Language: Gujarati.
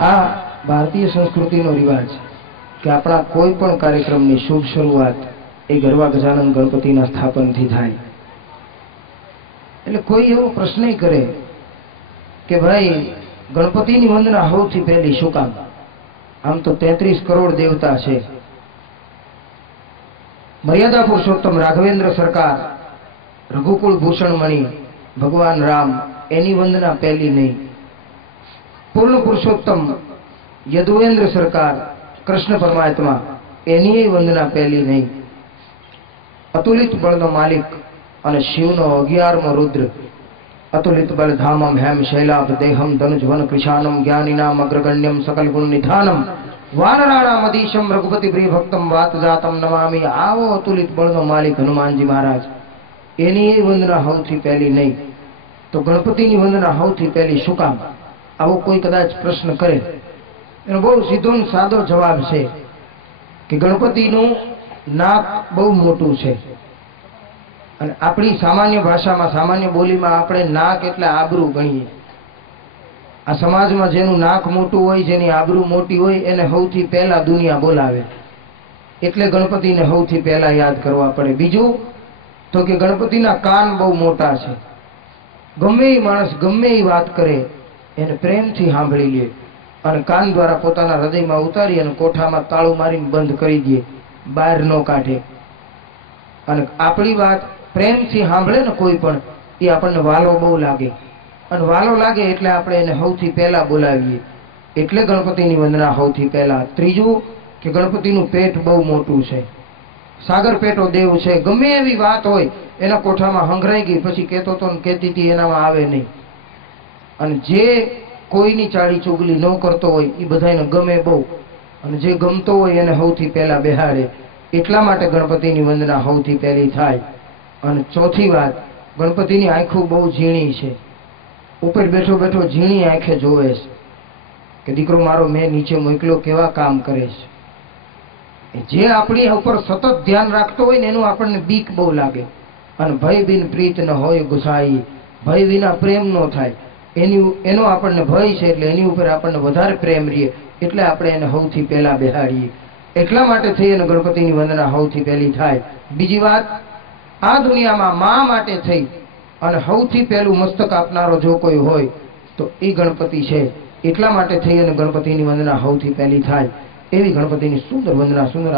આ ભારતીય સંસ્કૃતિનો રિવાજ કે આપણા કોઈ પણ કાર્યક્રમની શુભ શરૂઆત એ ગરવા ગજાનન ગણપતિના સ્થાપનથી થાય. એટલે કોઈ એવો પ્રશ્ન કરે કે ભાઈ ગણપતિની વંદના સૌથી પહેલી શું કામ? આમ તો 33 કરોડ દેવતા છે. મર્યાદા પુરુષોત્તમ રાઘવેન્દ્ર સરકાર, રઘુકુળ ભૂષણ મણિ ભગવાન રામ, એની વંદના પહેલી નહીં. પૂર્ણ પુરુષોત્તમ યદુવેન્દ્ર સરકાર કૃષ્ણ પરમાત્મા, એની વંદના પહેલી નહીં. અતુલિત બળનો માલિક અને શિવનો 11મો રુદ્ર, અતુલિત બળ ધામમ હેમ શૈલાભ દેહમ ધનુજવન કૃષાનમ જ્ઞાનિનામ અગ્રગણ્યમ સકલ ગુણ નિધાનમ વાનરાણામ અધીશમ રઘુપતિ પ્રિય ભક્તમ વાત જાતમ નમામી. આવો અતુલિત બળનો માલિક હનુમાનજી મહારાજ, એની વંદના સૌથી પહેલી નહીં. તો ગણપતિની વંદના સૌથી પહેલી શું કામ? આવો કોઈ કદાચ પ્રશ્ન કરે, એનો બહુ સીધો ને સાદો જવાબ છે કે ગણપતિનું નાક બહુ મોટું છે. અને આપણી સામાન્ય ભાષામાં, સામાન્ય બોલીમાં આપણે નાક એટલે આબરૂ ગણીએ. આ સમાજમાં જેનું નાક મોટું હોય, જેની આબરૂ મોટી હોય, એને સૌથી પહેલા દુનિયા બોલાવે. એટલે ગણપતિને સૌથી પહેલા યાદ કરવા પડે. બીજું તો કે ગણપતિના કાન બહુ મોટા છે. ગમે એ માણસ ગમે એ વાત કરે એને પ્રેમથી સાંભળી લે અને કાન દ્વારા પોતાના હૃદયમાં ઉતારી અને કોઠામાં તાળું મારીને બંધ કરી દે, બહાર ન કાઢે. અને આપણી વાત પ્રેમથી સાંભળે ને કોઈ પણ, એ આપણને વાલો બહુ લાગે. અને વાલો લાગે એટલે આપણે એને સૌથી પહેલા બોલાવીએ. એટલે ગણપતિની વંદના સૌથી પહેલા. ત્રીજું કે ગણપતિનું પેટ બહુ મોટું છે. સાગર પેટો દેવ છે. ગમે એવી વાત હોય એના કોઠામાં હંગરાઈ ગઈ, પછી કહેતો તો કહેતી હતી, એનામાં આવે નહીં. અને જે કોઈની ચાળી ચુગલી ન કરતો હોય એ બધાને ગમે બહુ, અને જે ગમતો હોય એને સૌથી પહેલા બેહાડે. એટલા માટે ગણપતિની વંદના સૌથી પહેલી થાય. અને ચોથી વાત, ગણપતિની આંખો બહુ ઝીણી છે. ઉપર બેઠો બેઠો ઝીણી આંખે જોવે છે કે દીકરો મારો મેં નીચે મોકલ્યો કેવા કામ કરે છે. જે આપણી ઉપર સતત ધ્યાન રાખતો હોય ને એનું આપણને બીક બહુ લાગે. અને ભય બિન પ્રીત ન હોય ગુસાઈ, ભય વિના પ્રેમ ન થાય. એનો આપણને ભય છે એટલે એની ઉપર આપણને વધારે પ્રેમ રહીએ, એટલે આપણે એને સૌથી પહેલા બેહાડીએ. એટલા માટે થઈ અને ગણપતિની વંદના સૌથી પહેલી થાય. બીજી વાત, આ દુનિયામાં મા માટે થઈ અને સૌથી પહેલું મસ્તક આપનારો જો કોઈ હોય તો એ ગણપતિ છે. એટલા માટે થઈ અને ગણપતિની વંદના સૌથી પહેલી થાય. એવી ગણપતિની સુંદર વંદના, સુંદર